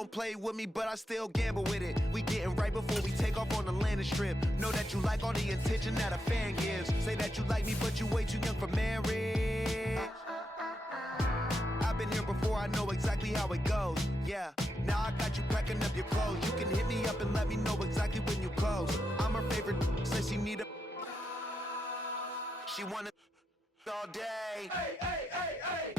don't play with me, but I still gamble with it. We getting right before we take off on the landing strip. Know that you like all the attention that a fan gives. Say that you like me, but you way too young for marriage. I've been here before, I know exactly how it goes. Yeah, now I got you packing up your clothes. You can hit me up and let me know exactly when you close. I'm her favorite, says she need a. She wanna all day. Hey, hey, hey, hey.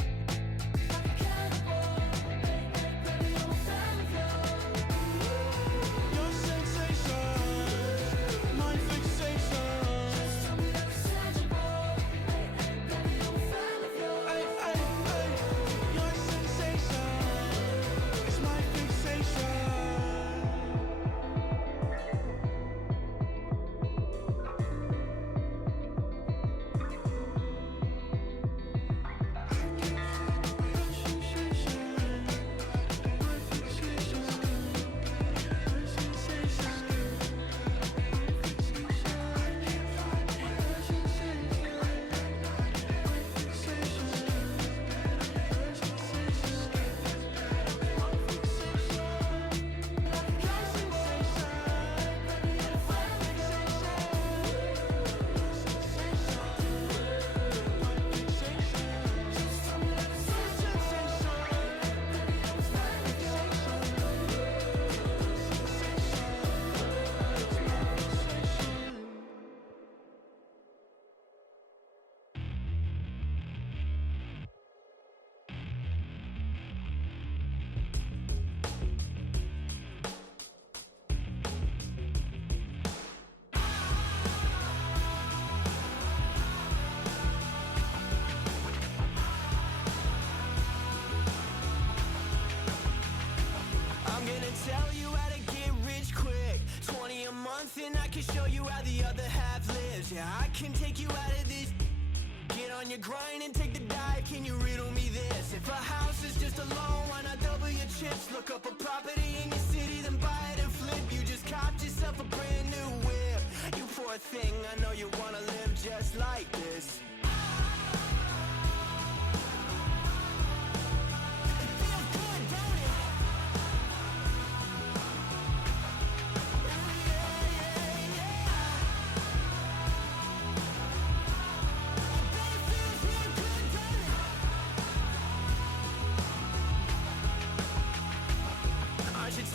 Tell you how to get rich quick. 20 a month and I can show you how the other half lives. Yeah, I can take you out of this. Get on your grind and take the dive. Can you riddle me this? If a house is just a loan, why not double your chips? Look up a property in your city, then buy it and flip. You just copped yourself a brand new whip. You poor thing, I know you wanna live just like this.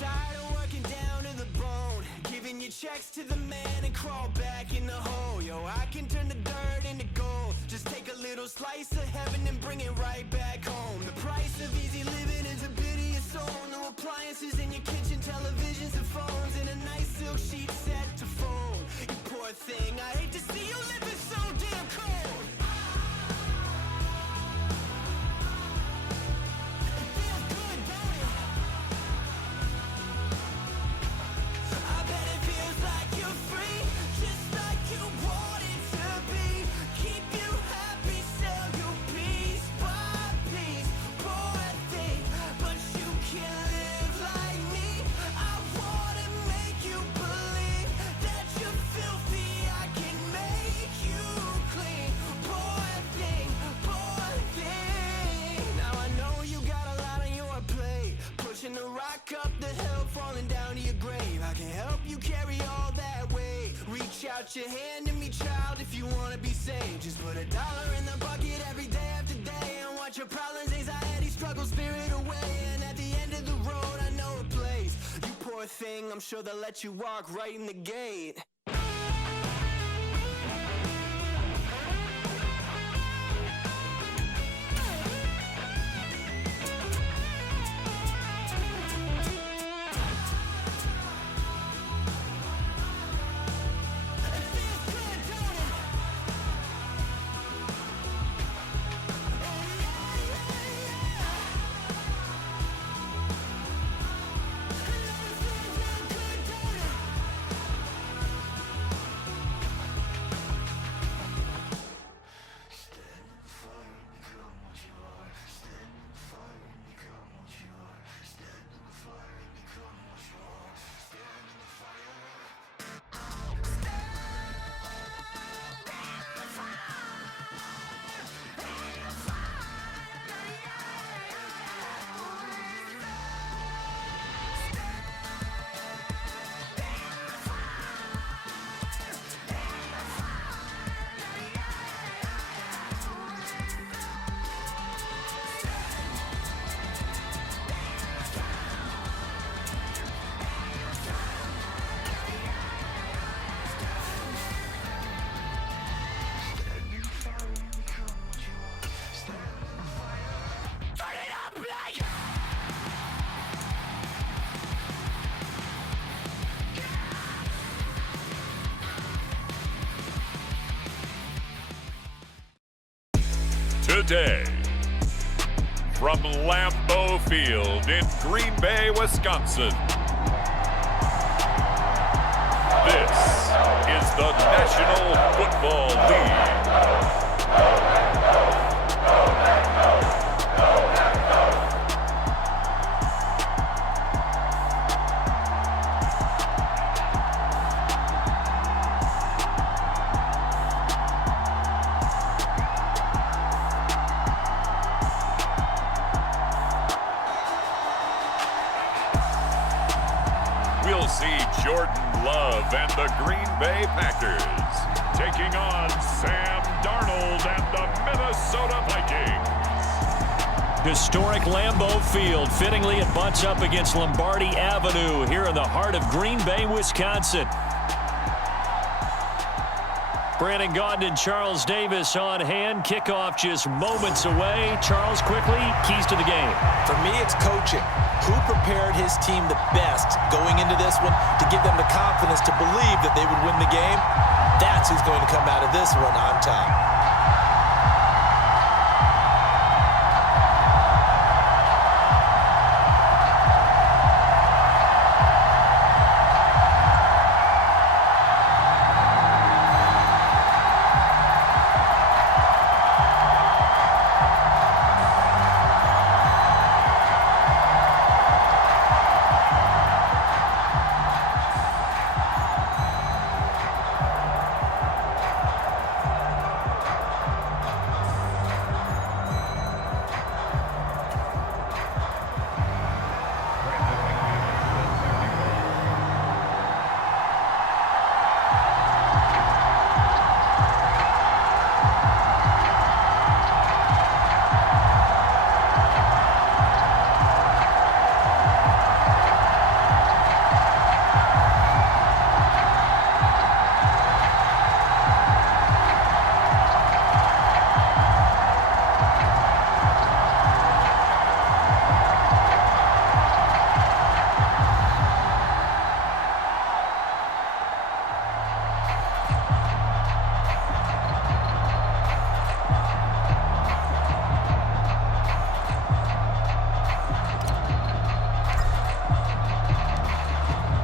Tired of working down to the bone, giving your checks to the man and crawl back in the hole. Yo, I can turn the dirt into gold. Just take a little slice of heaven and bring it right back home. The price of easy living is a bit of your soul. No appliances in your kitchen, televisions and phones, and a nice silk sheet set to fold. You poor thing, I hate to see you living so damn cold. Up the hill, falling down to your grave. I can help you carry all that weight. Reach out your hand to me, child, if you wanna be saved. Just put $1 in the bucket every day after day, and watch your problems, anxiety, struggle, spirit away. And at the end of the road, I know a place. You poor thing, I'm sure they'll let you walk right in the gate. day. From Lambeau Field in Green Bay, Wisconsin, this is the National Football League. We'll see Jordan Love and the Green Bay Packers taking on Sam Darnold and the Minnesota Vikings. Historic Lambeau Field. Fittingly, it butts up against Lombardi Avenue here in the heart of Green Bay, Wisconsin. Brandon Gaudin and Charles Davis on hand. Kickoff just moments away. Charles, quickly, keys to the game. For me, it's coaching. Who prepared his team the best going into this one to give them the confidence to believe that they would win the game? That's who's going to come out of this one on top.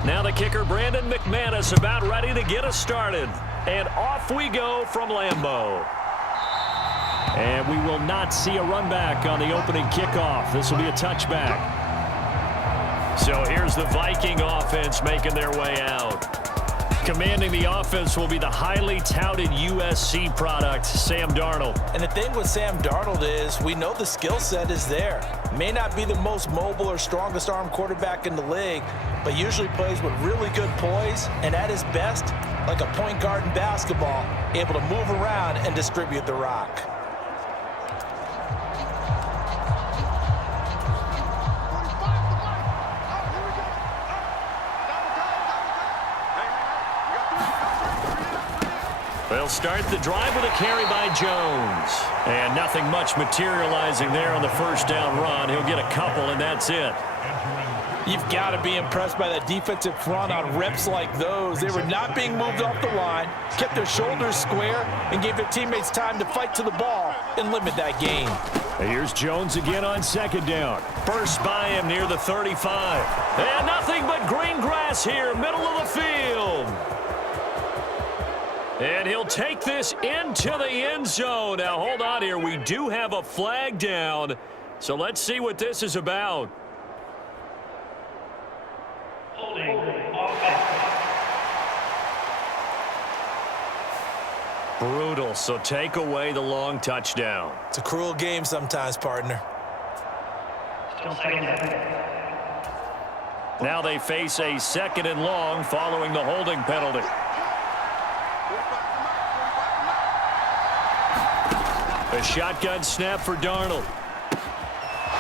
Now the kicker, Brandon McManus, about ready to get us started. And off we go from Lambeau. And we will not see a run back on the opening kickoff. This will be a touchback. So here's the Viking offense making their way out. Commanding the offense will be the highly touted USC product, Sam Darnold. And the thing with Sam Darnold is we know the skill set is there. May not be the most mobile or strongest arm quarterback in the league, but usually plays with really good poise and at his best, like a point guard in basketball, able to move around and distribute the rock. They'll start the drive with a carry by Jones. And nothing much materializing there on the first down run. He'll get a couple, and that's it. You've got to be impressed by that defensive front on reps like those. They were not being moved off the line, kept their shoulders square, and gave their teammates time to fight to the ball and limit that gain. And here's Jones again on second down. Burst by him near the 35. And nothing but green grass here, middle of the field. And he'll take this into the end zone. Now, hold on here. We do have a flag down. So let's see what this is about. Brutal. So take away the long touchdown. It's a cruel game sometimes, partner. Still second down. Now they face a second and long following the holding penalty. A shotgun snap for Darnold.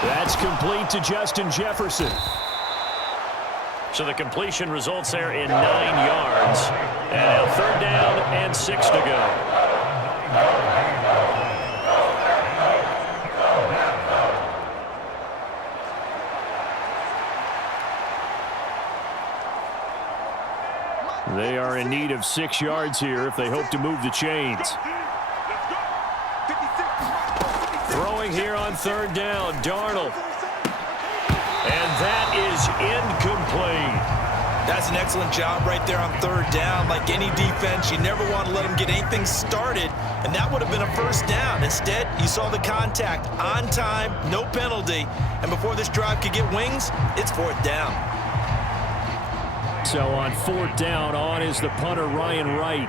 That's complete to Justin Jefferson. So the completion results there in 9 yards. And now third down and 6 to go. They are in need of 6 yards here if they hope to move the chains. throwing here on third down. Darnold. And that is incomplete. That's an excellent job right there on third down. Like any defense, you never want to let them get anything started, and that would have been a first down. Instead, you saw the contact on time, no penalty, and before this drive could get wings, it's fourth down. So on fourth down, on is the punter, Ryan Wright.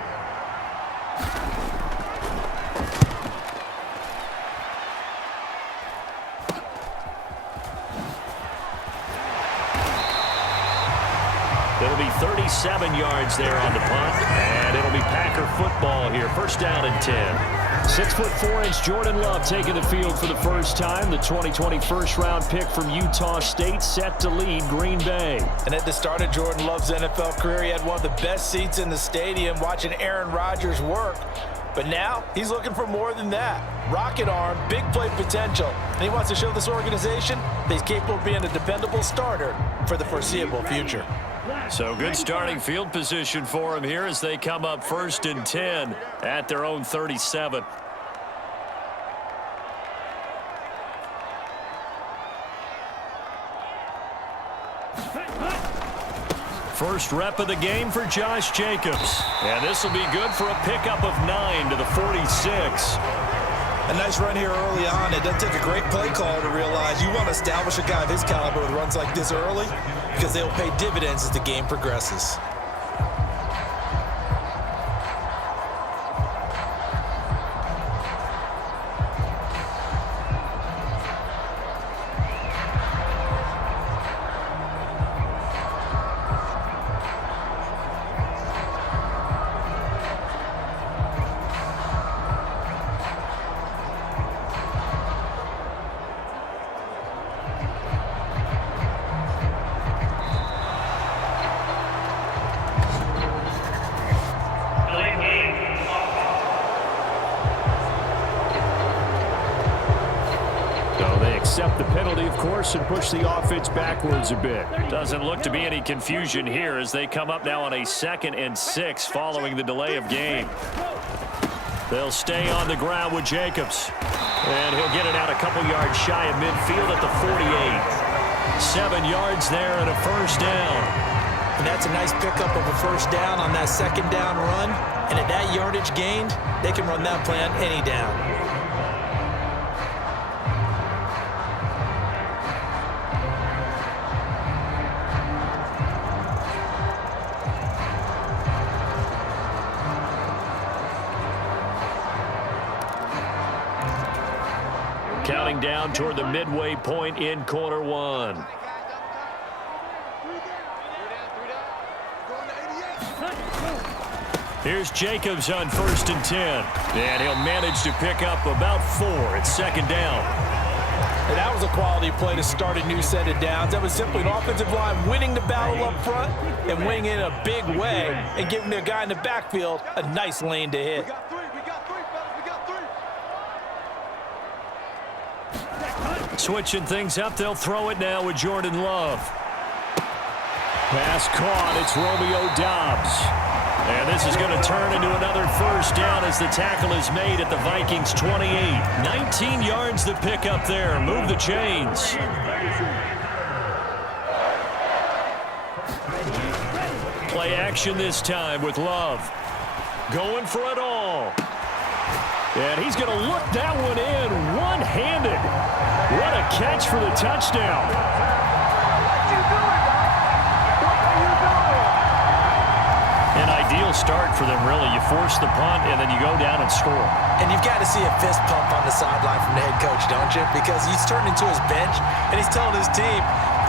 It'll be 37 yards there on the punt, and it'll be Packer football here. First down and 10. 6'4" Jordan Love taking the field for the first time. The 2020 first-round pick from Utah State set to lead Green Bay. And at the start of Jordan Love's NFL career, he had one of the best seats in the stadium watching Aaron Rodgers work. But now he's looking for more than that. Rocket arm, big play potential. And he wants to show this organization that he's capable of being a dependable starter for the foreseeable future. So good starting field position for him here as they come up first and 10 at their own 37. First rep of the game for Josh Jacobs. And this will be good for a pickup of 9 to the 46. A nice run here early on. It doesn't take a great play call to realize you want to establish a guy of his caliber with runs like this early because they'll pay dividends as the game progresses. Accept the penalty, of course, and push the offense backwards a bit. Doesn't look to be any confusion here as they come up now on a 2nd and 6 following the delay of game. They'll stay on the ground with Jacobs. And he'll get it out a couple yards shy of midfield at the 48. 7 yards there and a first down. And that's a nice pickup of a first down on that second down run. And at that yardage gained, they can run that plan any down. Counting down toward the midway point in quarter one. Here's Jacobs on 1st and 10. And he'll manage to pick up about 4 at 2nd down. And that was a quality play to start a new set of downs. That was simply an offensive line winning the battle up front and winning in a big way and giving their guy in the backfield a nice lane to hit. Switching things up, they'll throw it now with Jordan Love. Pass caught, it's Romeo Doubs. And this is going to turn into another first down as the tackle is made at the Vikings 28. 19 yards to pick up there. Move the chains. Play action this time with Love. Going for it all. And he's going to look that one in one-handed. What a catch for the touchdown. An ideal start for them, really. You force the punt, and then you go down and score. And you've got to see a fist pump on the sideline from the head coach, don't you? Because he's turned into his bench, and he's telling his team,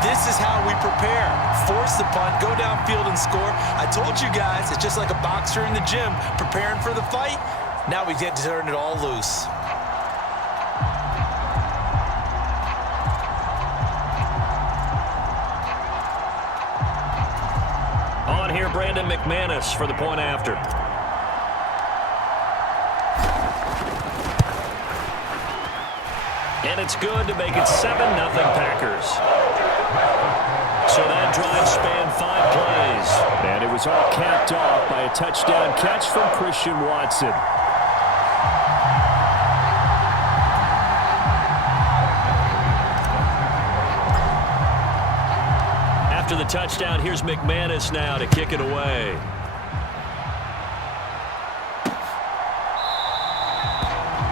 this is how we prepare. Force the punt, go downfield and score. I told you guys, it's just like a boxer in the gym preparing for the fight. Now we get to turn it all loose. On here, Brandon McManus for the point after. And it's good to make it 7-0 Packers. So that drive spanned 5 plays. And it was all capped off by a touchdown catch from Christian Watson. After the touchdown, here's McManus now to kick it away.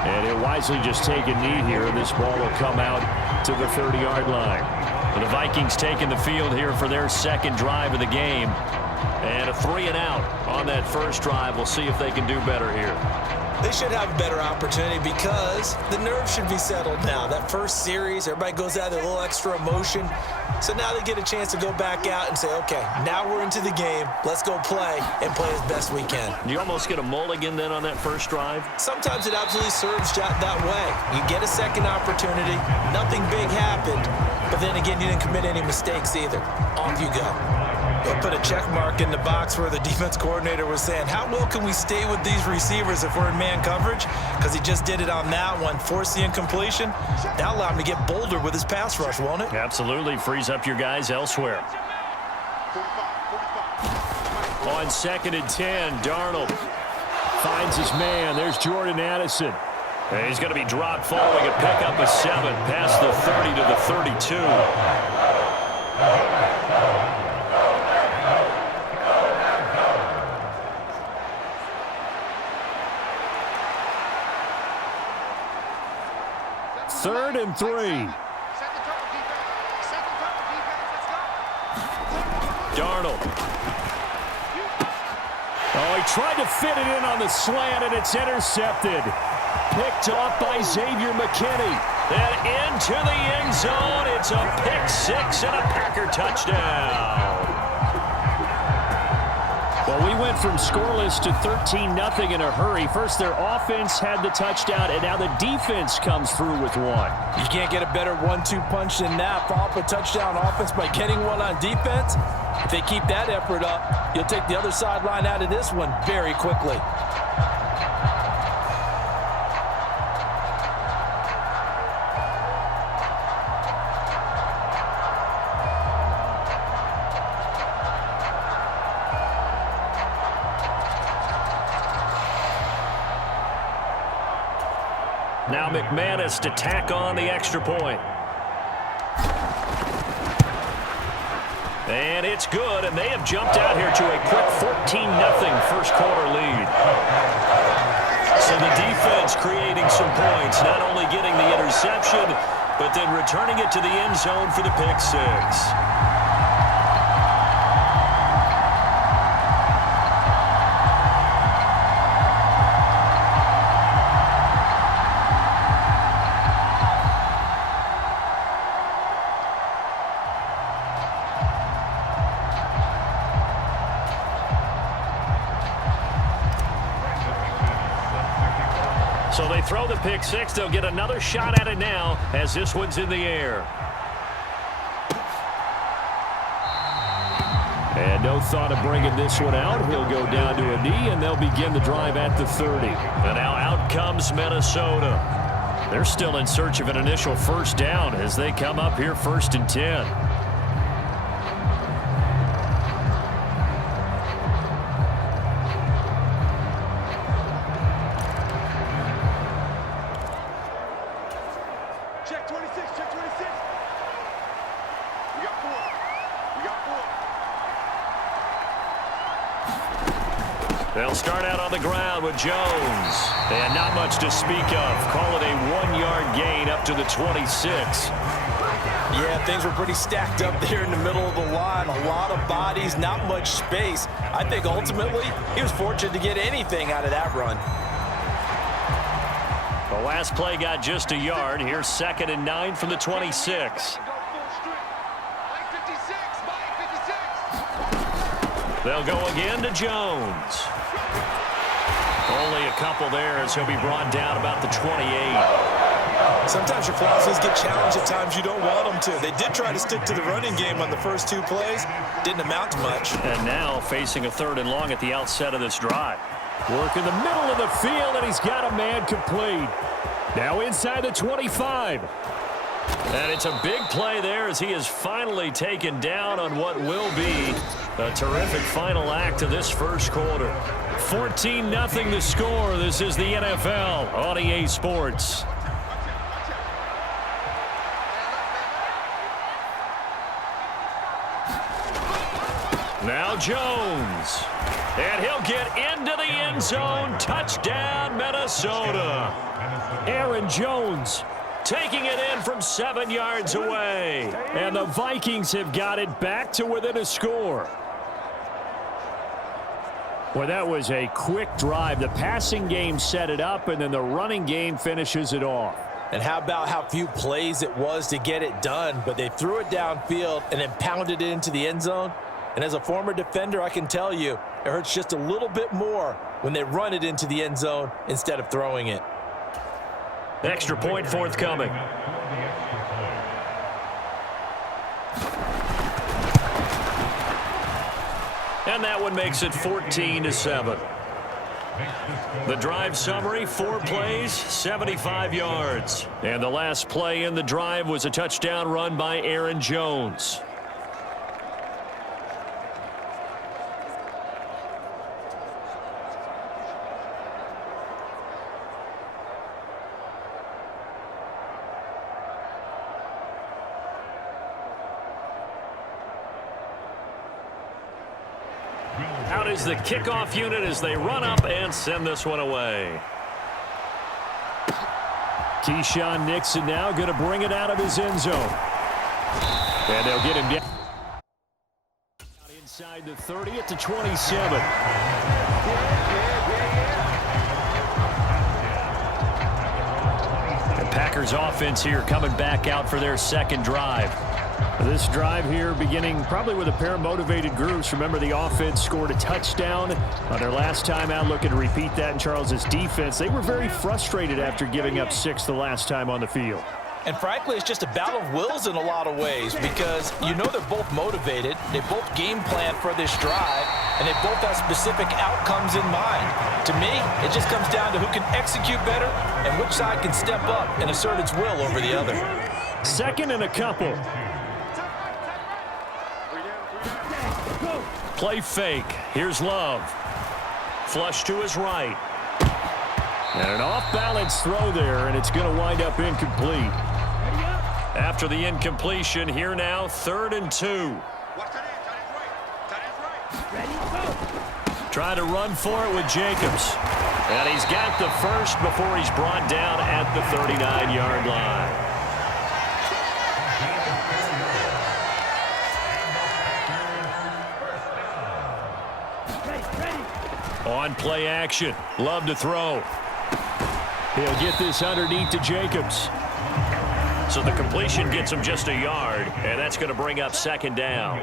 And he'll wisely just take a knee here, and this ball will come out to the 30-yard line. And the Vikings taking the field here for their second drive of the game. And a 3-and-out on that first drive. We'll see if they can do better here. They should have a better opportunity because the nerves should be settled now. That first series, everybody goes out with a little extra emotion. So now they get a chance to go back out and say, okay, now we're into the game. Let's go play and play as best we can. You almost get a mulligan then on that first drive? Sometimes it absolutely serves that way. You get a second opportunity. Nothing big happened. But then again, you didn't commit any mistakes either. Off you go. They'll put a check mark in the box where the defense coordinator was saying, how well can we stay with these receivers if we're in man coverage? Because he just did it on that one, forced the incompletion. That'll allow him to get bolder with his pass rush, won't it? Absolutely. Frees up your guys elsewhere. On 2nd and 10, Darnold finds his man. There's Jordan Addison. And he's going to be dropped following a pickup of 7 past the 30 to the 32. Third and 3. Darnold. Oh, he tried to fit it in on the slant, and it's intercepted. Picked off by Xavier McKinney. And into the end zone. It's a pick 6 and a Packer touchdown. Well, we went from scoreless to 13-0 in a hurry. First, their offense had the touchdown, and now the defense comes through with one. You can't get a better 1-2 punch than that. Follow up a touchdown offense by getting one on defense. If they keep that effort up, you'll take the other sideline out of this one very quickly. Now McManus to tack on the extra point. And it's good, and they have jumped out here to a quick 14-0 first quarter lead. So the defense creating some points, not only getting the interception, but then returning it to the end zone for the pick 6. So they throw the pick 6. They'll get another shot at it now as this one's in the air. And no thought of bringing this one out. He'll go down to a knee, and they'll begin the drive at the 30. And now out comes Minnesota. They're still in search of an initial first down as they come up here 1st and 10. Check 26, check 26. We got 4. We got 4. They'll start out on the ground with Jones. And not much to speak of. Call it a 1-yard gain up to the 26. Yeah, things were pretty stacked up there in the middle of the line. A lot of bodies, not much space. I think ultimately he was fortunate to get anything out of that run. The last play got just a yard. Here's 2nd and 9 from the 26. They'll go again to Jones. Only a couple there as he'll be brought down about the 28. Sometimes your philosophies get challenged at times you don't want them to. They did try to stick to the running game on the first 2 plays. Didn't amount to much. And now facing a 3rd and long at the outset of this drive. Work in the middle of the field, and he's got a man complete. Now inside the 25. And it's a big play there as he is finally taken down on what will be a terrific final act of this first quarter. 14-0 the score. This is the NFL on EA Sports. Now Jones. And he'll get into the end zone. Touchdown, Minnesota. Aaron Jones taking it in from 7 yards away. And the Vikings have got it back to within a score. Well, that was a quick drive. The passing game set it up, and then the running game finishes it off. And how about how few plays it was to get it done, but they threw it downfield and then pounded it into the end zone. And as a former defender, I can tell you, it hurts just a little bit more when they run it into the end zone instead of throwing it. Extra point forthcoming. And that one makes it 14-7. The drive summary, 4 plays, 75 yards. And the last play in the drive was a touchdown run by Aaron Jones. Out is the kickoff unit as they run up and send this one away. Keyshawn Nixon now going to bring it out of his end zone. And they'll get him down. Inside the 30 at the 27. The Packers offense here coming back out for their second drive. This drive here beginning probably with a pair of motivated groups. Remember, the offense scored a touchdown on their last time out, looking to repeat that in Charles's defense. They were very frustrated after giving up 6 the last time on the field. And frankly, it's just a battle of wills in a lot of ways because you know they're both motivated. They both game plan for this drive, and they both have specific outcomes in mind. To me, it just comes down to who can execute better and which side can step up and assert its will over the other. Second and a couple. Play fake. Here's Love. Flush to his right. And an off-balance throw there, and it's going to wind up incomplete. After the incompletion, here now, 3rd and 2. Trying to run for it with Jacobs. And he's got the first before he's brought down at the 39-yard line. On play action. Love to throw. He'll get this underneath to Jacobs. So the completion gets him just a yard, and that's going to bring up 2nd down.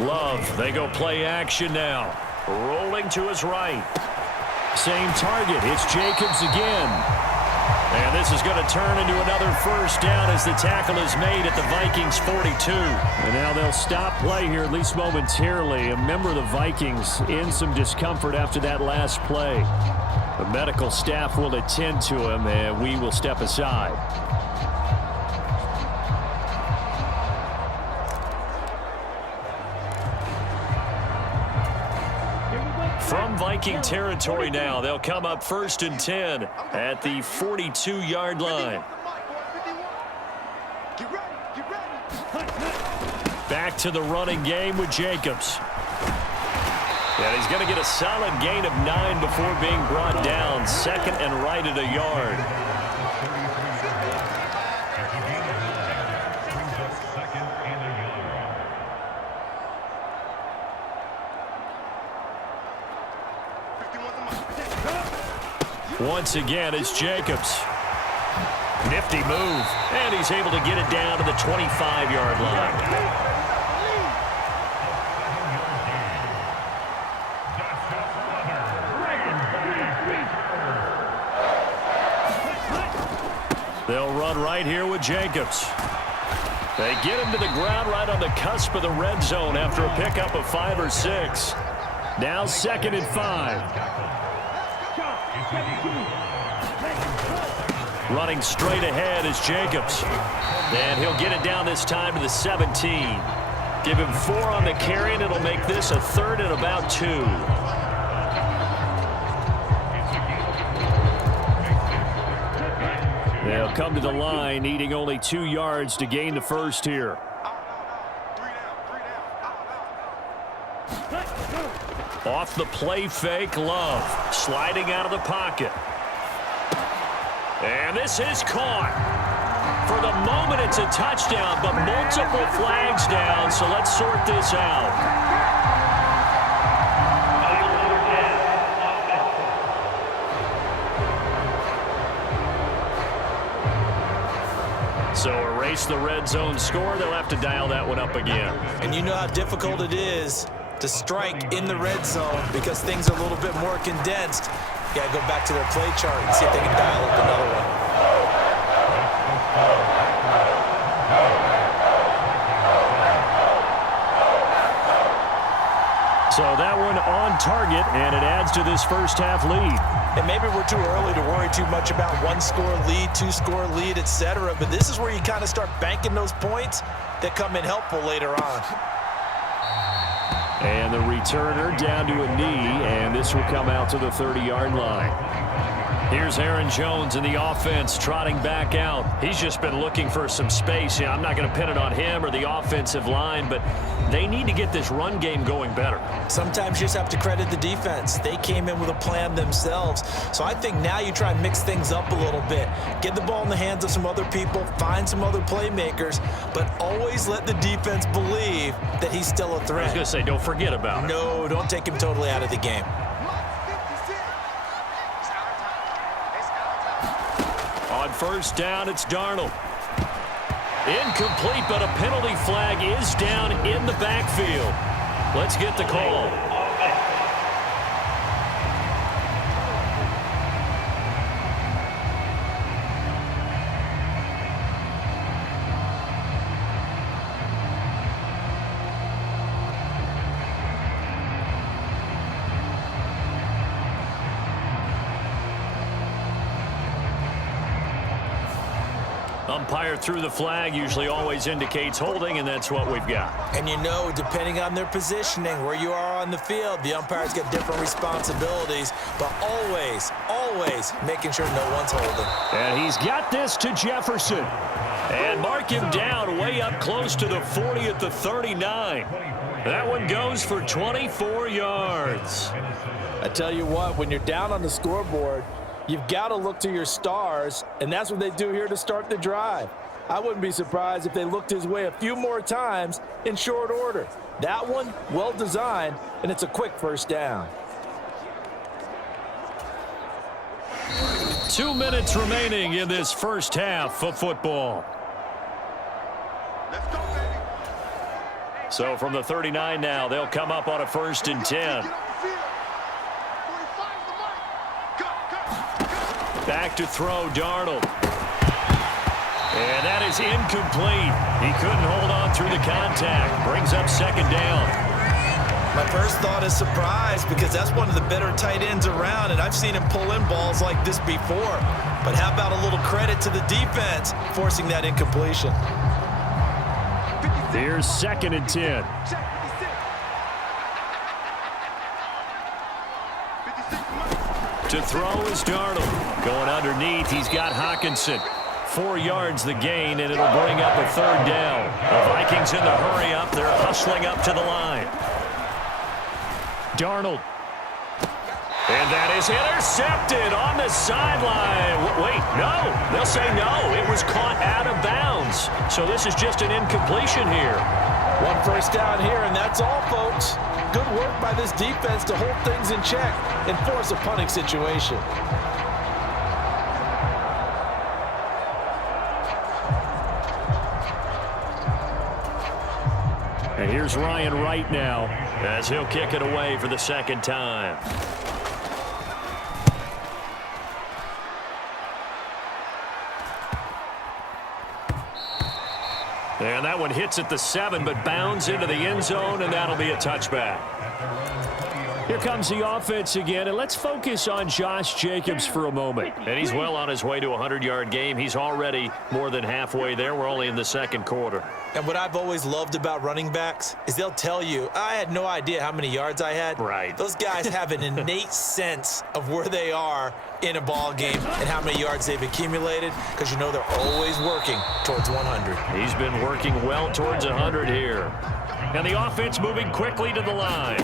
Love, they go play action now. Rolling to his right. Same target. It's Jacobs again. And this is going to turn into another first down as the tackle is made at the Vikings 42. And now they'll stop play here, at least momentarily. A member of the Vikings in some discomfort after that last play. The medical staff will attend to him, and we will step aside. From Viking territory now, they'll come up 1st and 10 at the 42-yard line. Back to the running game with Jacobs. And he's going to get a solid gain of 9 before being brought down. 2nd and right at a yard. Once again, it's Jacobs. Nifty move, and he's able to get it down to the 25-yard line. They'll run right here with Jacobs. They get him to the ground right on the cusp of the red zone after a pickup of 5 or 6. Now 2nd and 5. Running straight ahead is Jacobs. And he'll get it down this time to the 17. Give him 4 on the carry, and it'll make this a 3rd and about 2. They'll come to the line, needing only 2 yards to gain the first here. Off the play fake, Love sliding out of the pocket. And this is caught. For the moment, it's a touchdown, but multiple flags down, so let's sort this out. So erase the red zone score. They'll have to dial that one up again. And you know how difficult it is to strike in the red zone because things are a little bit more condensed. You got to go back to their play chart and see if they can dial up another one. So that one on target, and it adds to this first half lead. And maybe we're too early to worry too much about one-score lead, two-score lead, etc. But this is where you kind of start banking those points that come in helpful later on. And the returner down to a knee, and this will come out to the 30-yard line. Here's Aaron Jones in the offense trotting back out. He's just been looking for some space. Yeah, I'm not going to pin it on him or the offensive line, but they need to get this run game going better. Sometimes you just have to credit the defense. They came in with a plan themselves. So I think now you try and mix things up a little bit. Get the ball in the hands of some other people, find some other playmakers, but always let the defense believe that he's still a threat. I was going to say, don't forget about it. No, don't take him totally out of the game. On first down, it's Darnold. Incomplete, but a penalty flag is down in the backfield. Let's get the call. Umpire threw the flag, usually always indicates holding, and that's what we've got. And you know, depending on their positioning, where you are on the field, the umpires get different responsibilities, but always making sure no one's holding. And he's got this to Jefferson. And mark him down way up close to the 40 at the 39. That one goes for 24 yards. I tell you what, when you're down on the scoreboard, you've got to look to your stars, and that's what they do here to start the drive. I wouldn't be surprised if they looked his way a few more times in short order. That one, well designed, and it's a quick first down. 2 minutes remaining in this first half of football. Let's go, baby. So from the 39 now, they'll come up on a 1st and 10. Get off the field. 45's the mark. Go. Back to throw, Darnold. And that is incomplete. He couldn't hold on through the contact. Brings up 2nd down. My first thought is surprise, because that's one of the better tight ends around, and I've seen him pull in balls like this before. But how about a little credit to the defense forcing that incompletion? Here's 2nd and 10. To throw is Darnold. Going underneath, he's got Hockenson. 4 yards the gain, and it'll bring up a 3rd down. The Vikings in the hurry up. They're hustling up to the line. Darnold. And that is intercepted on the sideline. Wait, no. They'll say no. It was caught out of bounds. So this is just an incompletion here. 1 first down here, and that's all, folks. Good work by this defense to hold things in check and force a punting situation. And here's Ryan Wright now as he'll kick it away for the 2nd time. And that one hits at the 7, but bounds into the end zone, and that'll be a touchback. Here comes the offense again, and let's focus on Josh Jacobs for a moment. And he's well on his way to a 100-yard game. He's already more than halfway there. We're only in the 2nd quarter. And what I've always loved about running backs is they'll tell you, I had no idea how many yards I had. Right. Those guys have an innate sense of where they are in a ball game and how many yards they've accumulated, because you know they're always working towards 100. He's been working well towards 100 here. And the offense moving quickly to the line.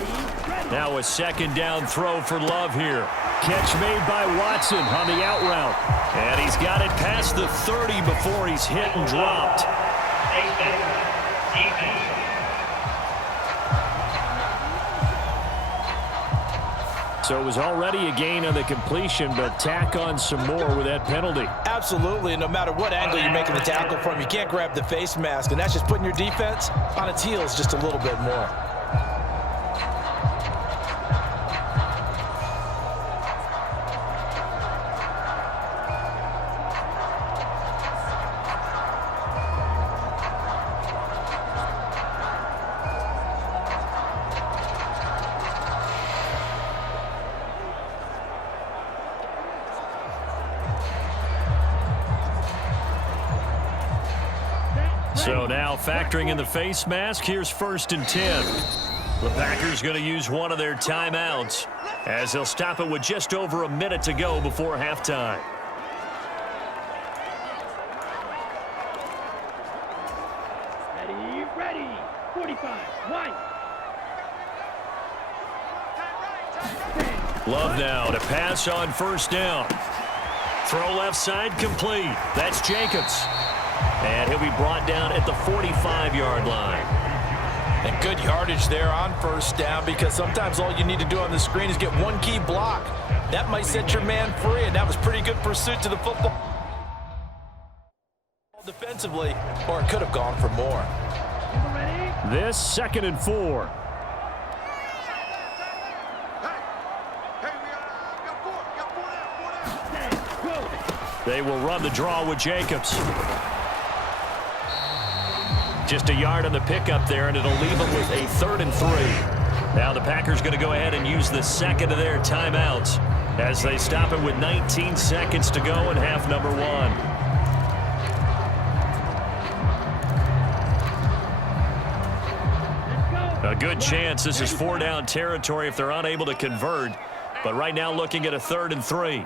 Now a second down throw for Love here. Catch made by Watson on the out route. And he's got it past the 30 before he's hit and dropped. So it was already a gain on the completion, but tack on some more with that penalty. Absolutely, and no matter what angle you're making the tackle from, you can't grab the face mask, and that's just putting your defense on its heels just a little bit more. So now factoring in the face mask, here's 1st and 10. The Packers going to use one of their timeouts as they'll stop it with just over a minute to go before halftime. Ready, 45, white. Love now to pass on 1st down. Throw left side complete. That's Jacobs. And he'll be brought down at the 45-yard line. And good yardage there on 1st down, because sometimes all you need to do on the screen is get one key block. That might set your man free, and that was pretty good pursuit to the football defensively, or it could have gone for more. This 2nd and 4. They will run the draw with Jacobs. Just a yard on the pickup there, and it'll leave them with a 3rd and 3. Now the Packers going to go ahead and use the second of their timeouts as they stop it with 19 seconds to go in half number 1. A good chance this is 4-down territory if they're unable to convert, but right now looking at a 3rd and 3.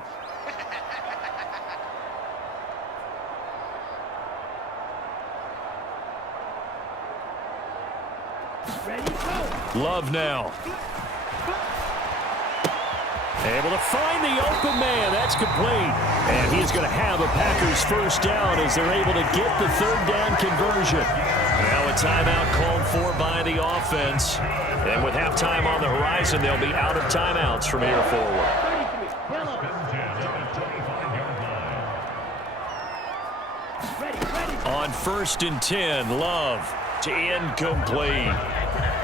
Love now. Able to find the open man. That's complete. And he's going to have a Packers 1st down as they're able to get the 3rd down conversion. Now a timeout called for by the offense. And with halftime on the horizon, they'll be out of timeouts from here forward. On 1st and 10, Love to incomplete.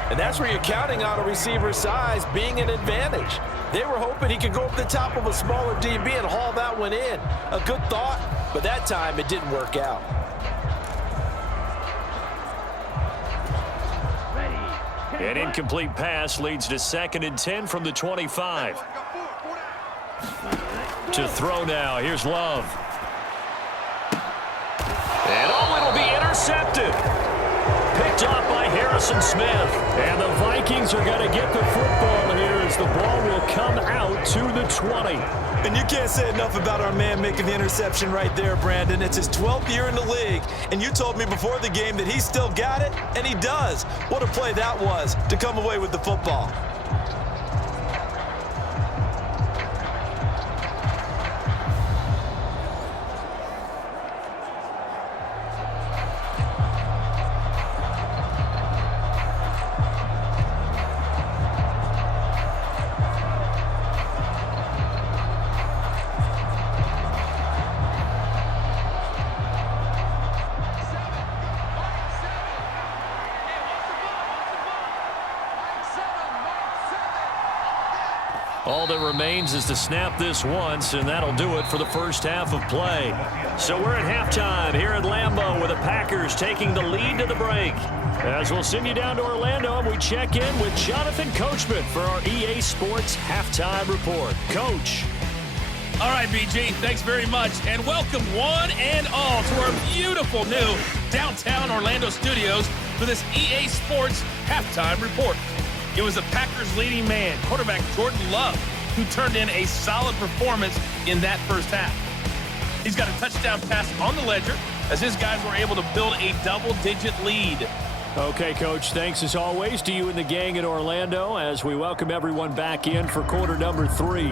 And that's where you're counting on a receiver's size being an advantage. They were hoping he could go up the top of a smaller DB and haul that one in. A good thought, but that time it didn't work out. An incomplete pass leads to 2nd and 10 from the 25. To throw now, here's Love. And it'll be intercepted. Picked off by Harrison Smith. And the Vikings are going to get the football here as the ball will come out to the 20. And you can't say enough about our man making the interception right there, Brandon. It's his 12th year in the league, and you told me before the game that he still got it, and he does. What a play that was to come away with the football. All that remains is to snap this once, and that'll do it for the 1st half of play. So we're at halftime here at Lambeau with the Packers taking the lead to the break. As we'll send you down to Orlando, and we check in with Jonathan Coachman for our EA Sports Halftime Report. Coach. All right, BG, thanks very much, and welcome one and all to our beautiful new downtown Orlando studios for this EA Sports Halftime Report. It was the Packers' leading man, quarterback Jordan Love, who turned in a solid performance in that 1st half. He's got a touchdown pass on the ledger as his guys were able to build a double-digit lead. Okay, Coach, thanks as always to you and the gang in Orlando as we welcome everyone back in for quarter number 3.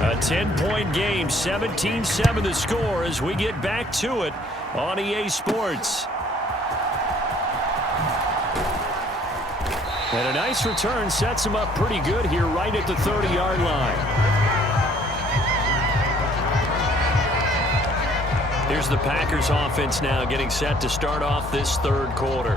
A 10-point game, 17-7 the score as we get back to it on EA Sports. And a nice return sets him up pretty good here right at the 30-yard line. Here's the Packers offense now getting set to start off this third quarter.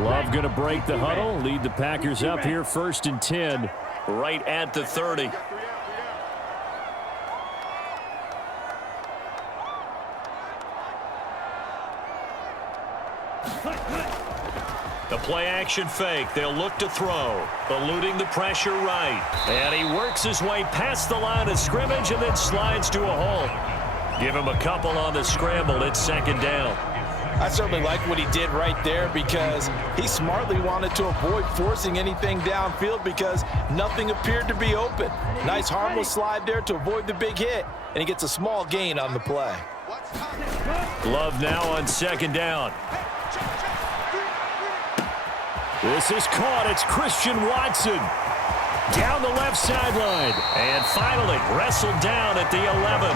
Love going to break the huddle, lead the Packers up here 1st and 10 right at the 30. The play-action fake. They'll look to throw. Eluding the pressure right. And he works his way past the line of scrimmage and then slides to a hole. Give him a couple on the scramble. It's 2nd down. I certainly like what he did right there because he smartly wanted to avoid forcing anything downfield because nothing appeared to be open. Nice harmless slide there to avoid the big hit, and he gets a small gain on the play. Love now on 2nd down. This is caught. It's Christian Watson. Down the left sideline. And finally wrestled down at the 11.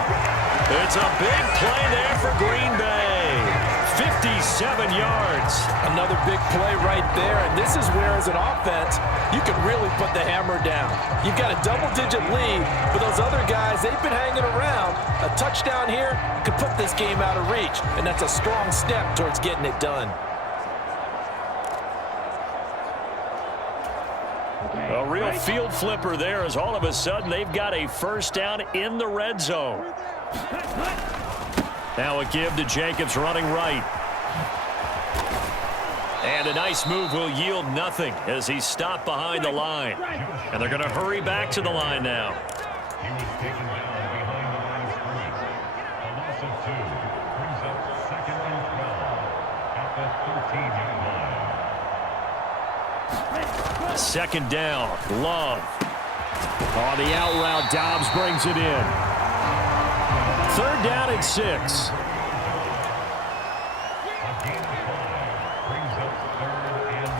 It's a big play there for Green Bay. 57 yards. Another big play right there. And this is where, as an offense, you can really put the hammer down. You've got a double-digit lead, but those other guys, they've been hanging around. A touchdown here could put this game out of reach, and that's a strong step towards getting it done. A real field flipper there as all of a sudden they've got a 1st down in the red zone. Now a give to Jacobs running right. And a nice move will yield nothing as he's stopped behind the line. And they're going to hurry back to the line now. He was taken down behind the line of scrimmage. A loss of 2 brings up 2nd and 12 at the 13-yard line. 2nd down. Love. On the out route, Dobbs brings it in. 3rd down and 6. A gain of 5 brings up 3rd and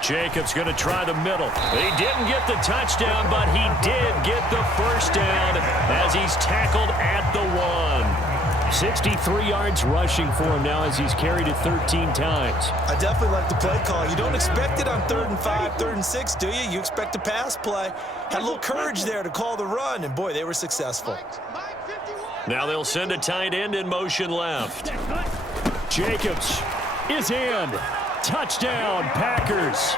6. Jacobs going to try the middle. He didn't get the touchdown, but he did get the 1st down as he's tackled at the 1. 63 yards rushing for him now as he's carried it 13 times. I definitely like the play call. You don't expect it on 3rd and 5, 3rd and 6, do you? You expect a pass play. Had a little courage there to call the run, and boy, they were successful. Now they'll send a tight end in motion left. Jacobs is in. Touchdown, Packers.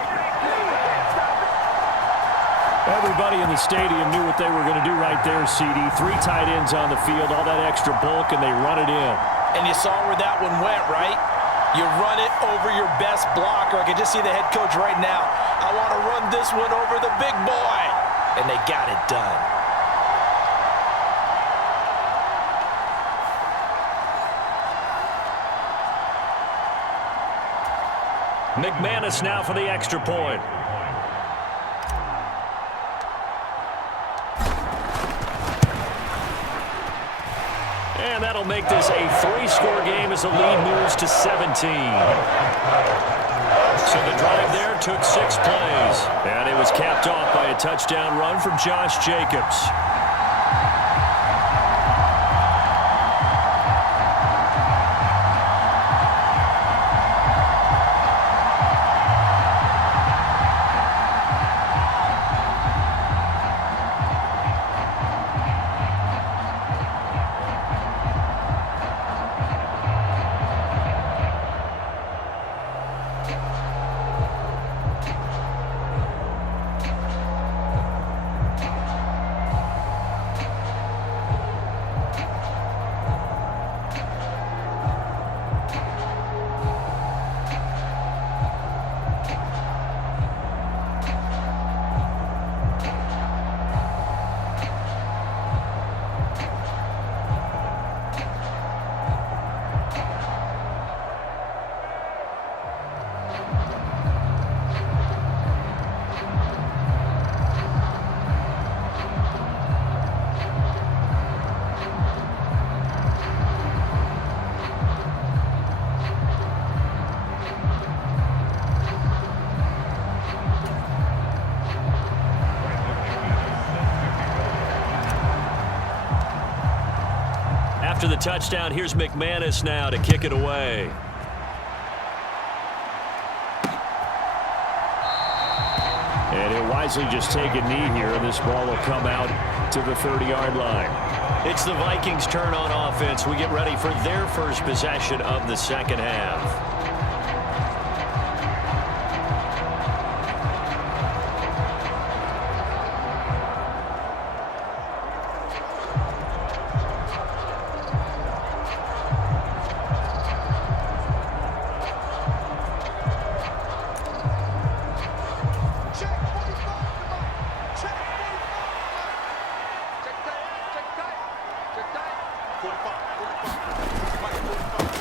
Everybody in the stadium knew what they were going to do right there, CD. 3 tight ends on the field, all that extra bulk, and they run it in. And you saw where that one went, right? You run it over your best blocker. I can just see the head coach right now. I want to run this one over the big boy. And they got it done. McManus now for the extra point. And that'll make this a 3-score game as the lead moves to 17. So the drive there took 6 plays. And it was capped off by a touchdown run from Josh Jacobs. after the touchdown. Here's McManus now to kick it away. And he'll wisely just take a knee here, and this ball will come out to the 30-yard line. It's the Vikings' turn on offense. We get ready for their first possession of the second half.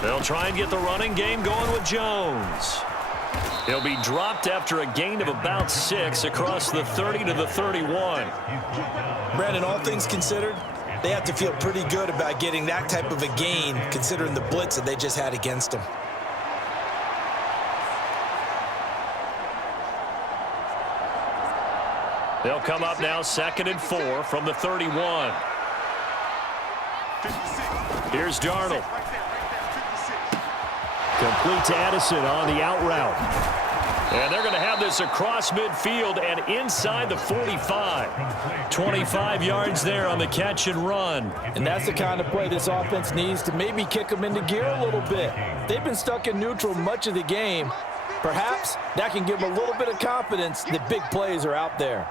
They'll try and get the running game going with Jones. He'll be dropped after a gain of about 6 across the 30 to the 31. Brandon, all things considered, they have to feel pretty good about getting that type of a gain considering the blitz that they just had against them. They'll come up now 2nd and 4 from the 31. Here's Darnold. Complete to Addison on the out route. And they're going to have this across midfield and inside the 45. 25 yards there on the catch and run. And that's the kind of play this offense needs to maybe kick them into gear a little bit. They've been stuck in neutral much of the game. Perhaps that can give them a little bit of confidence that big plays are out there.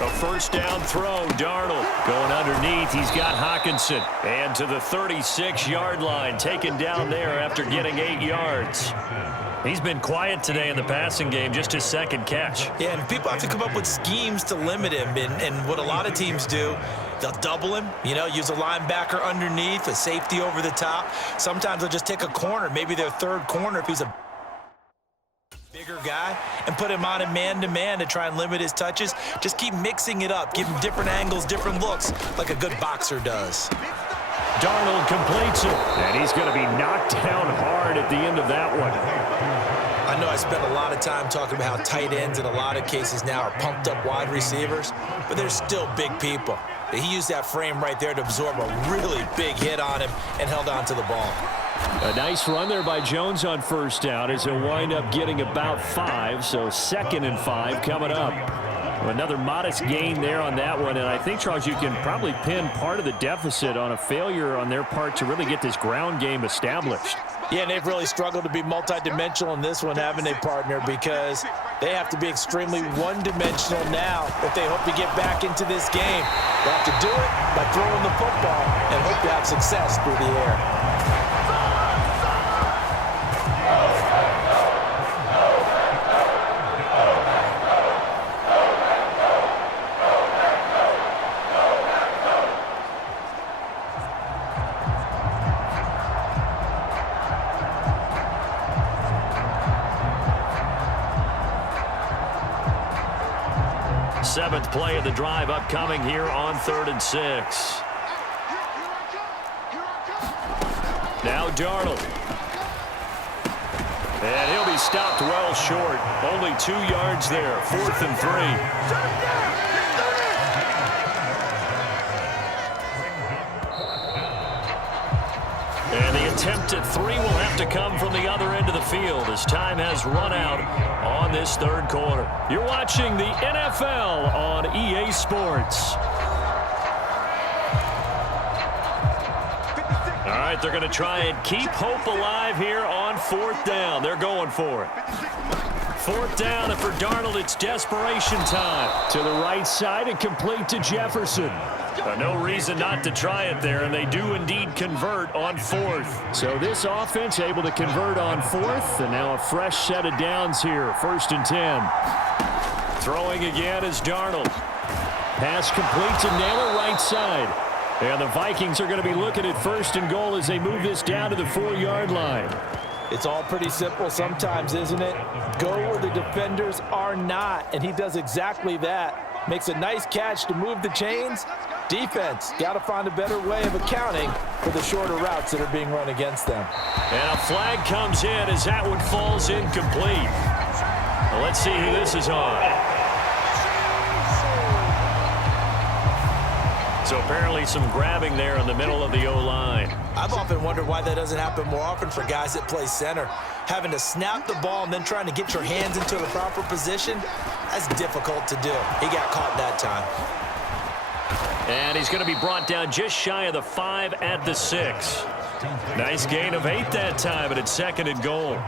A first down throw, Darnold going underneath. He's got Hockenson. And to the 36-yard line, taken down there after getting 8 yards. He's been quiet today in the passing game, just his second catch. Yeah, and people have to come up with schemes to limit him. And what a lot of teams do, they'll double him, use a linebacker underneath, a safety over the top. Sometimes they'll just take a corner, maybe their third corner if he's a bigger guy, and put him on a man-to-man to try and limit his touches. Just keep mixing it up. Give him different angles, different looks, like a good boxer does. Darnold completes it, and he's going to be knocked down hard at the end of that one. I know I spent a lot of time talking about how tight ends in a lot of cases now are pumped-up wide receivers, but they're still big people. He used that frame right there to absorb a really big hit on him and held on to the ball. A nice run there by Jones on first down as he'll wind up getting about 5, so 2nd and 5 coming up. Another modest gain there on that one, and I think, Charles, you can probably pin part of the deficit on a failure on their part to really get this ground game established. Yeah, and they've really struggled to be multidimensional in this one, haven't they, partner? Because they have to be extremely one-dimensional now if they hope to get back into this game. They have to do it by throwing the football and hope to have success through the air. Seventh play of the drive upcoming here on 3rd and 6. Now Darnold. And he'll be stopped well short. Only 2 yards there. 4th and 3. And the attempt at 3 will have to come from the other end of the field as time has run out on this 3rd quarter. You're watching the NFL on EA Sports. All right, they're going to try and keep hope alive here on 4th down. They're going for it. 4th down, and for Darnold, it's desperation time. To the right side and complete to Jefferson. No reason not to try it there, and they do indeed convert on 4th. So this offense able to convert on 4th, and now a fresh set of downs here, 1st and 10. Throwing again is Darnold. Pass complete to Naylor, right side. And the Vikings are going to be looking at 1st and goal as they move this down to the 4-yard line. It's all pretty simple sometimes, isn't it? Go where the defenders are not, and he does exactly that. Makes a nice catch to move the chains. Defense got to find a better way of accounting for the shorter routes that are being run against them. And a flag comes in as that one falls incomplete. Well, let's see who this is on. So apparently some grabbing there in the middle of the O-line. I've often wondered why that doesn't happen more often for guys that play center. Having to snap the ball and then trying to get your hands into the proper position, that's difficult to do. He got caught that time. And he's going to be brought down just shy of the 5 at the 6. Nice gain of 8 that time, but it's 2nd and goal.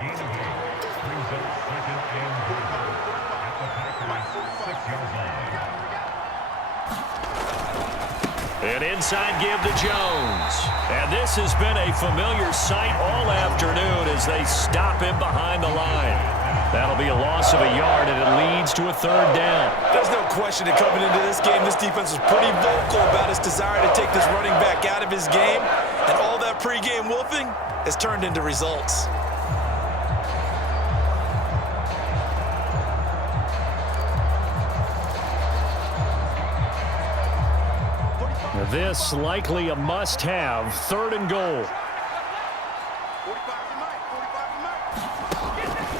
An inside give to Jones. And this has been a familiar sight all afternoon as they stop him behind the line. That'll be a loss of a yard, and it leads to a 3rd down. There's no question that coming into this game, this defense was pretty vocal about its desire to take this running back out of his game. And all that pregame wolfing has turned into results. This likely a must-have, 3rd and goal.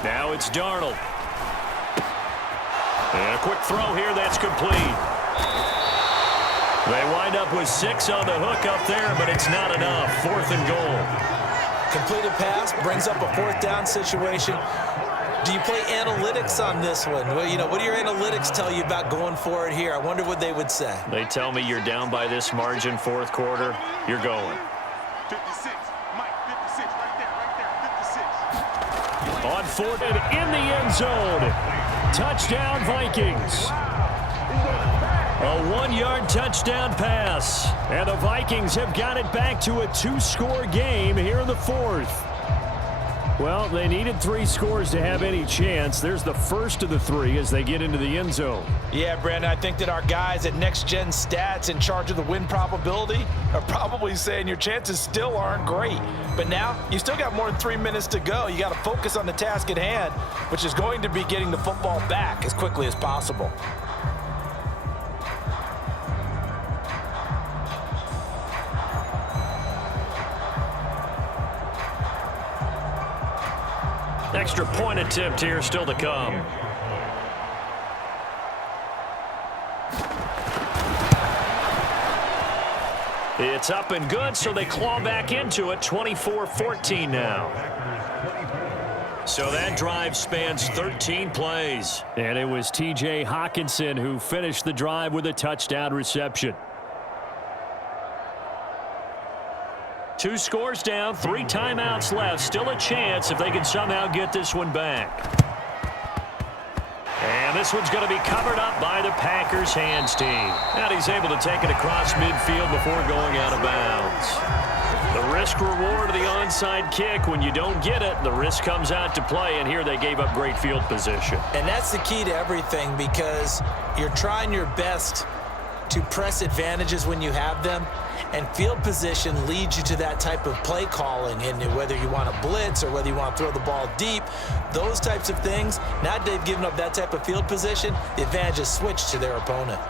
Now it's Darnold. And a quick throw here that's complete. They wind up with 6 on the hook up there, but it's not enough. 4th and goal. Completed pass brings up a 4th down situation. Do you play analytics on this one? Well, you know, what do your analytics tell you about going for it here? I wonder what they would say. They tell me you're down by this margin, 4th quarter. You're going. 56. Mike, 56. Right there. 56. On 4th and in the end zone. Touchdown, Vikings. A 1-yard touchdown pass. And the Vikings have got it back to a 2-score game here in the 4th. Well, they needed 3 scores to have any chance. There's the first of the 3 as they get into the end zone. Yeah, Brandon, I think that our guys at Next Gen Stats in charge of the win probability are probably saying your chances still aren't great. But now, you still got more than 3 minutes to go. You got to focus on the task at hand, which is going to be getting the football back as quickly as possible. Extra point attempt here still to come. It's up and good, so they claw back into it. 24-14 now. So that drive spans 13 plays. And it was T.J. Hockenson who finished the drive with a touchdown reception. 2 scores down, 3 timeouts left. Still a chance if they can somehow get this one back. And this one's going to be covered up by the Packers hands team. And he's able to take it across midfield before going out of bounds. The risk reward of the onside kick. When you don't get it, the risk comes out to play. And here they gave up great field position. And that's the key to everything, because you're trying your best to press advantages when you have them. And field position leads you to that type of play calling. And whether you want to blitz or whether you want to throw the ball deep, those types of things, now they've given up that type of field position, the advantage is switched to their opponent.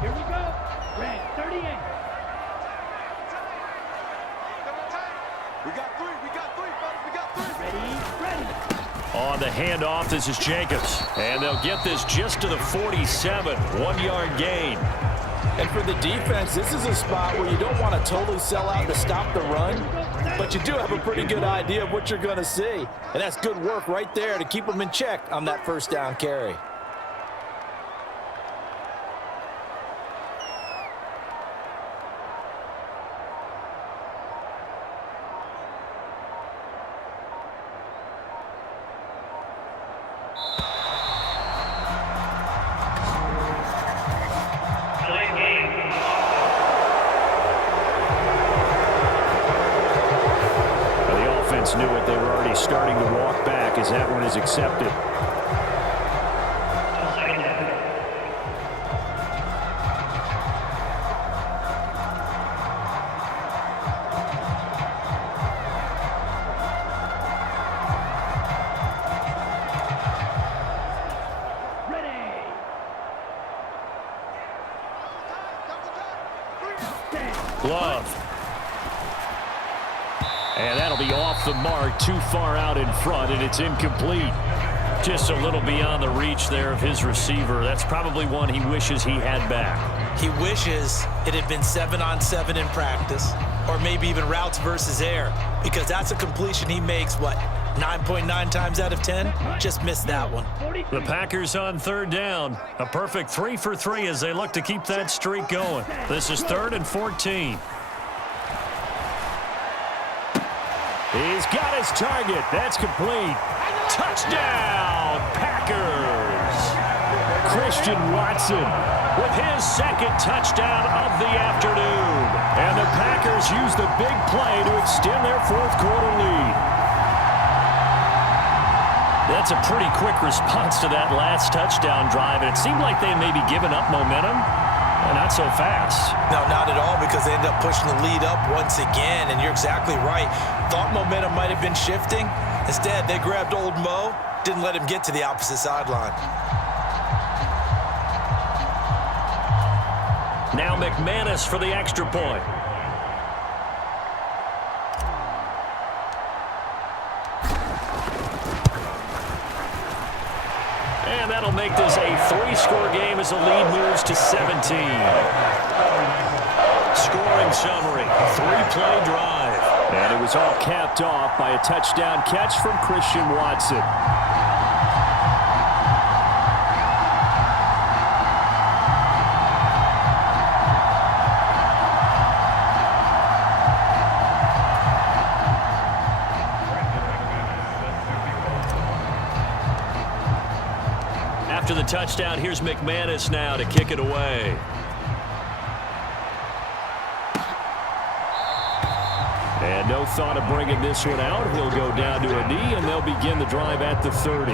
Here we go. Red 38. We got 3, fellas. We got 3. Ready. On the handoff, this is Jacobs. And they'll get this just to the 47. 1-yard gain. And for the defense, this is a spot where you don't want to totally sell out to stop the run, but you do have a pretty good idea of what you're going to see. And that's good work right there to keep them in check on that 1st down carry. Knew it. They were already starting to walk back as that one is accepted. Love. And that'll be off the mark, too far out in front, and it's incomplete. Just a little beyond the reach there of his receiver. That's probably one he wishes he had back. He wishes it had been 7-on-7 in practice, or maybe even routes versus air, because that's a completion he makes, 9.9 times out of 10? Just missed that one. The Packers on third down. A perfect 3 for 3 as they look to keep that streak going. This is 3rd and 14. He's got his target. That's complete. Touchdown, Packers! Christian Watson with his second touchdown of the afternoon. And the Packers use the big play to extend their fourth quarter lead. That's a pretty quick response to that last touchdown drive, and it seemed like they may be giving up momentum. Not so fast. No, not at all, because they ended up pushing the lead up once again, and you're exactly right. Thought momentum might have been shifting. Instead, they grabbed old Mo, didn't let him get to the opposite sideline. Now McManus for the extra point. And that'll make this a 3-score game as the lead moves to 17. Scoring summary, 3-play drive. And it was all capped off by a touchdown catch from Christian Watson. After the touchdown, here's McManus now to kick it away. And no thought of bringing this one out. He'll go down to a knee, and they'll begin the drive at the 30.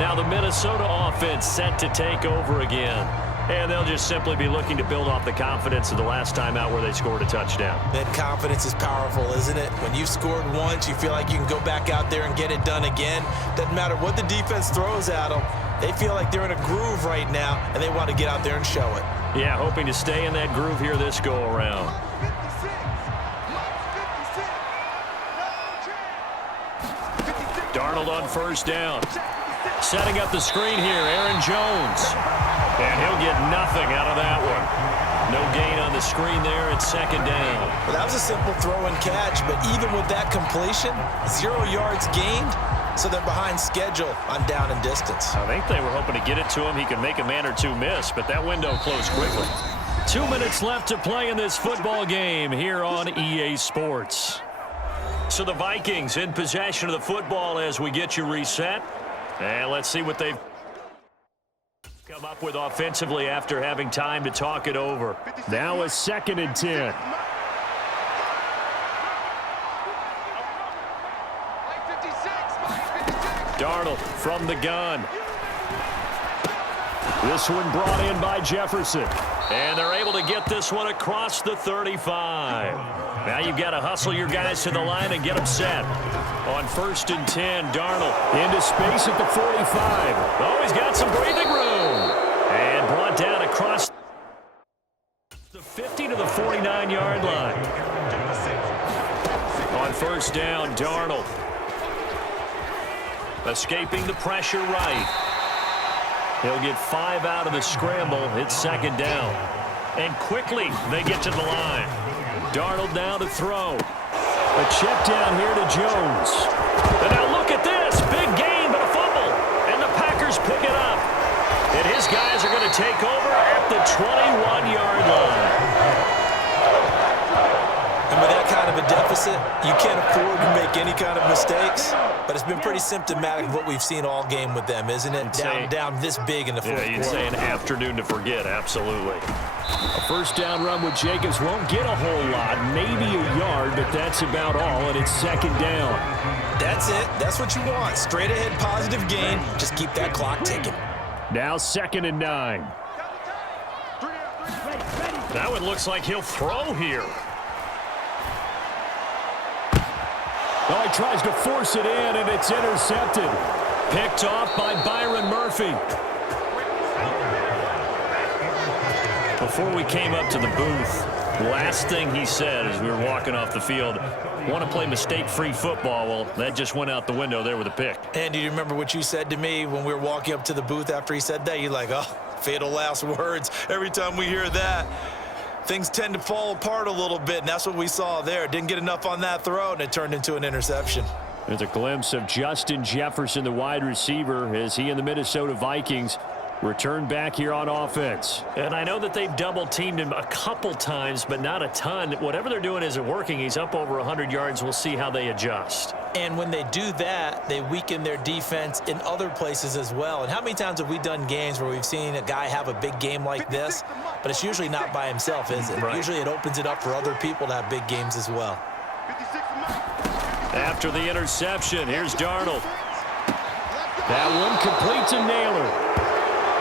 Now the Minnesota offense set to take over again. And they'll just simply be looking to build off the confidence of the last time out where they scored a touchdown. That confidence is powerful, isn't it? When you've scored once, you feel like you can go back out there and get it done again. Doesn't matter what the defense throws at them. They feel like they're in a groove right now, and they want to get out there and show it. Yeah, hoping to stay in that groove here this go-around. Darnold on first down. Setting up the screen here, Aaron Jones. And he'll get nothing out of that one. No gain on the screen there at second down. Well, that was a simple throw and catch, but even with that completion, 0 yards gained, so they're behind schedule on down and distance. I think they were hoping to get it to him. He could make a man or two miss, but that window closed quickly. 2 minutes left to play in this football game here on EA Sports. So the Vikings in possession of the football as we get you reset. And let's see what they've come up with offensively after having time to talk it over. Now a 2nd and 10. Darnold from the gun. This one brought in by Jefferson. And they're able to get this one across the 35. Now you've got to hustle your guys to the line and get them set. On 1st and 10, Darnold into space at the 45. Oh, he's got some breathing room. And brought down across the 50 to the 49-yard line. On 1st down, Darnold escaping the pressure right. He'll get 5 out of the scramble. It's 2nd down. And quickly they get to the line. Darnold now to throw. A check down here to Jones. And now look at this. Big gain, but a fumble. And the Packers pick it up. And his guys are going to take over at the 21-yard line. And with that kind of a deficit, you can't afford to make any kind of mistakes. But it's been pretty symptomatic of what we've seen all game with them, isn't it? Down this big in the fourth quarter. You'd say an afternoon to forget, absolutely. A first down run with Jacobs won't get a whole lot, maybe a yard, but that's about all, and it's 2nd down. That's it. That's what you want. Straight ahead positive gain. Just keep that clock ticking. Now 2nd and 9. That one looks like he'll throw here. Well, he tries to force it in, and it's intercepted. Picked off by Byron Murphy. Before we came up to the booth, last thing he said as we were walking off the field, want to play mistake-free football. Well, that just went out the window there with a pick. And do you remember what you said to me when we were walking up to the booth after he said that? You're like, oh, fatal last words. Every time we hear that, things tend to fall apart a little bit, and that's what we saw there. Didn't get enough on that throw, and it turned into an interception. There's a glimpse of Justin Jefferson, the wide receiver, as he and the Minnesota Vikings return back here on offense. And I know that they've double-teamed him a couple times, but not a ton. Whatever they're doing isn't working. He's up over 100 yards. We'll see how they adjust. And when they do that, they weaken their defense in other places as well. And how many times have we done games where we've seen a guy have a big game like this, but it's usually not by himself, is it? Right. Usually it opens it up for other people to have big games as well. After the interception, here's Darnold. That one completes a nailer.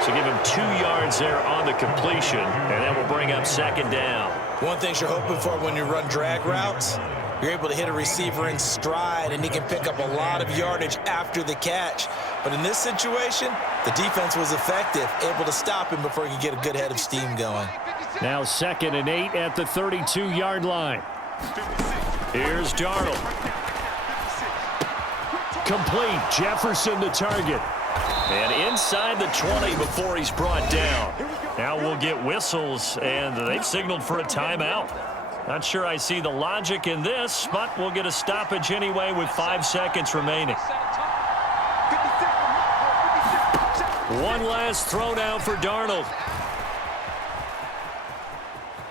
So give him 2 yards there on the completion, and that will bring up second down. One thing you're hoping for when you run drag routes, you're able to hit a receiver in stride, and he can pick up a lot of yardage after the catch. But in this situation, the defense was effective, able to stop him before he could get a good head of steam going. Now 2nd and 8 at the 32-yard line. Here's Darnold. Complete. Jefferson the target. And inside the 20 before he's brought down. Now we'll get whistles, and they've signaled for a timeout. Not sure I see the logic in this, but we'll get a stoppage anyway with 5 seconds remaining. One last throw now for Darnold.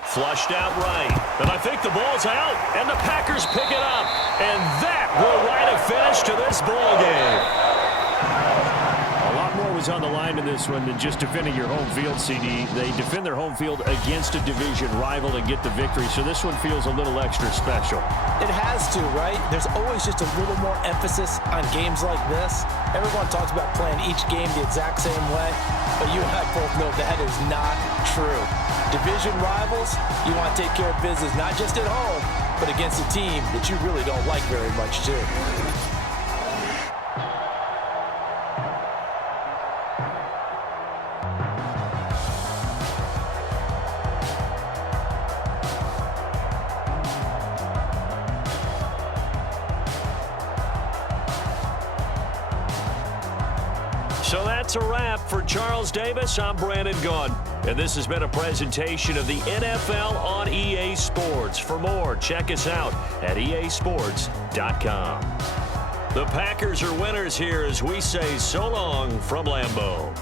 Flushed out right. And I think the ball's out, and the Packers pick it up. And that will write a finish to this ball game. A lot more was on the line in this one than just defending your home field, CD. They defend their home field against a division rival and get the victory, so this one feels a little extra special. It has to, right? There's always just a little more emphasis on games like this. Everyone talks about playing each game the exact same way, but you and I both know that is not true. Division rivals, you want to take care of business not just at home, but against a team that you really don't like very much, too. So that's a wrap for Charles Davis. I'm Brandon Gunn, and this has been a presentation of the NFL on EA Sports. For more, check us out at easports.com. The Packers are winners here as we say so long from Lambeau.